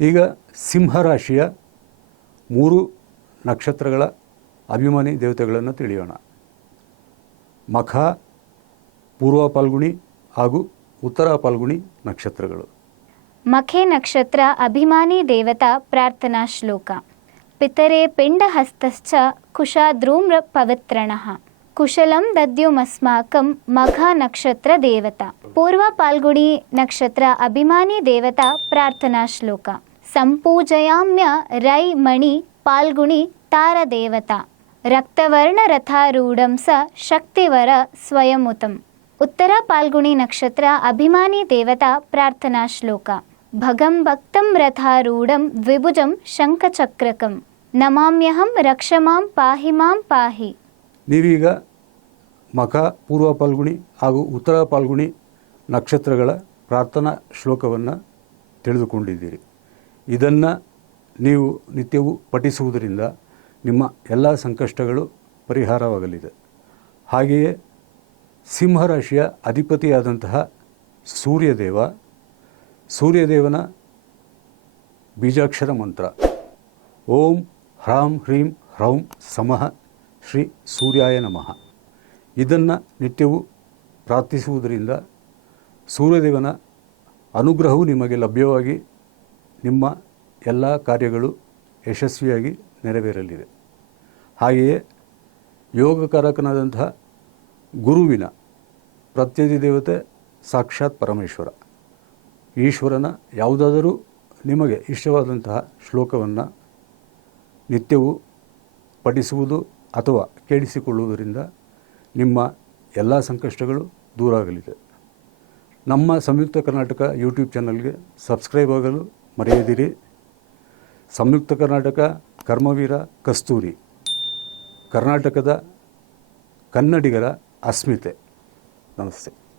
ಈಗ ಸಿಂಹರಾಶಿಯ ಮೂರು ನಕ್ಷತ್ರಗಳ ಅಭಿಮಾನಿ ದೇವತೆಗಳನ್ನು ತಿಳಿಯೋಣ. ಮಖ, ಪೂರ್ವ ಪಾಲ್ಗುಣಿ ಹಾಗೂ ಉತ್ತರ ಪಾಲ್ಗುಣಿ ನಕ್ಷತ್ರಗಳು. ಮಖೆ ನಕ್ಷತ್ರ ಅಭಿಮಾನಿ ದೇವತಾ ಪ್ರಾರ್ಥನಾ ಶ್ಲೋಕ. ಪಿತರೆ ಪಿಂಡಹಸ್ತಶ್ಚ ಕುಶಾದ್ರೂಮ್ರ ಪವಿತ್ರಣಃ. ಕುಶಲಂ ದದ್ಯುಮಸ್ಮಾಕಂ ಮಘ ನಕ್ಷತ್ರ ದೇವತಾ. ಪೂರ್ವ ಪಾಲ್ಗುಣಿ ನಕ್ಷತ್ರ ಅಭಿಮಾನಿ ದೇವತಾ ಪ್ರಾರ್ಥನಾ ಶ್ಲೋಕ. ಸಂಪೂಜಯಾಮ್ಯ ರೈ ಮಣಿ ಪಾಲ್ಗುಣಿ ತಾರದೇವತಾ. ರಕ್ತವರ್ಣ ರಥಾರೂಢಂ ಸ ಶಕ್ತಿವರ ಸ್ವಯಂಯುತಂ ಉತ್ತರ ಪಾಲ್ಗುಣಿ ನಕ್ಷತ್ರ ಅಭಿಮಾನಿ ದೇವತಾ ಪ್ರಾರ್ಥನಾ ಶ್ಲೋಕ. ಭಗಂ ಭಕ್ತಂ ರಥಾರೂಢಂ ದ್ವಿಭುಜಂ ಶಂಖಚಕ್ರಕಂ. ನಮಾಮ್ಯಹಂ ರಕ್ಷಮಾಂ ಪಾಹಿ ಮಾಂ ಪಾಹಿ. ನೀವೀಗ ಮಖ, ಪೂರ್ವ ಪಾಲ್ಗುಣಿ ಹಾಗೂ ಉತ್ತರ ಪಾಲ್ಗುಣಿ ನಕ್ಷತ್ರಗಳ ಪ್ರಾರ್ಥನಾ ಶ್ಲೋಕವನ್ನು ತಿಳಿದುಕೊಂಡಿದ್ದೀರಿ. ಇದನ್ನು ನೀವು ನಿತ್ಯವೂ ಪಠಿಸುವುದರಿಂದ ನಿಮ್ಮ ಎಲ್ಲ ಸಂಕಷ್ಟಗಳು ಪರಿಹಾರವಾಗಲಿದೆ. ಹಾಗೆಯೇ ಸಿಂಹರಾಶಿಯ ಅಧಿಪತಿಯಾದಂತಹ ಸೂರ್ಯದೇವ, ಸೂರ್ಯದೇವನ ಬೀಜಾಕ್ಷರ ಮಂತ್ರ. ಓಂ ಹ್ರಾಂ ಹ್ರೀಂ ಹ್ರೌಂ ಸಮಃ ಶ್ರೀ ಸೂರ್ಯಾಯ ನಮಃ. ಇದನ್ನು ನಿತ್ಯವೂ ಪ್ರಾರ್ಥಿಸುವುದರಿಂದ ಸೂರ್ಯದೇವನ ಅನುಗ್ರಹವು ನಿಮಗೆ ಲಭ್ಯವಾಗಿ ನಿಮ್ಮ ಎಲ್ಲ ಕಾರ್ಯಗಳು ಯಶಸ್ವಿಯಾಗಿ ನೆರವೇರಲಿದೆ ಹಾಗೆಯೇ ಯೋಗಕಾರಕನಾದಂತಹ ಗುರುವಿನ ಪ್ರತ್ಯಧಿ ದೇವತೆ ಸಾಕ್ಷಾತ್ ಪರಮೇಶ್ವರ. ಈಶ್ವರನ ಯಾವುದಾದರೂ ನಿಮಗೆ ಇಷ್ಟವಾದಂತಹ ಶ್ಲೋಕವನ್ನು ನಿತ್ಯವೂ ಪಠಿಸುವುದು ಅಥವಾ ಕೇಳಿಸಿಕೊಳ್ಳುವುದರಿಂದ ನಿಮ್ಮ ಎಲ್ಲ ಸಂಕಷ್ಟಗಳು ದೂರ ಆಗಲಿದೆ. ನಮ್ಮ ಸಂಯುಕ್ತ ಕರ್ನಾಟಕ ಯೂಟ್ಯೂಬ್ ಚಾನಲ್ಗೆ ಸಬ್ಸ್ಕ್ರೈಬ್ ಆಗಲು ಮರೆಯದಿರಿ. ಸಂಯುಕ್ತ ಕರ್ನಾಟಕ ಕರ್ಮವೀರ ಕಸ್ತೂರಿ. ಕರ್ನಾಟಕದ ಕನ್ನಡಿಗರ ಅಸ್ಮಿತೆ. ನಮಸ್ತೆ.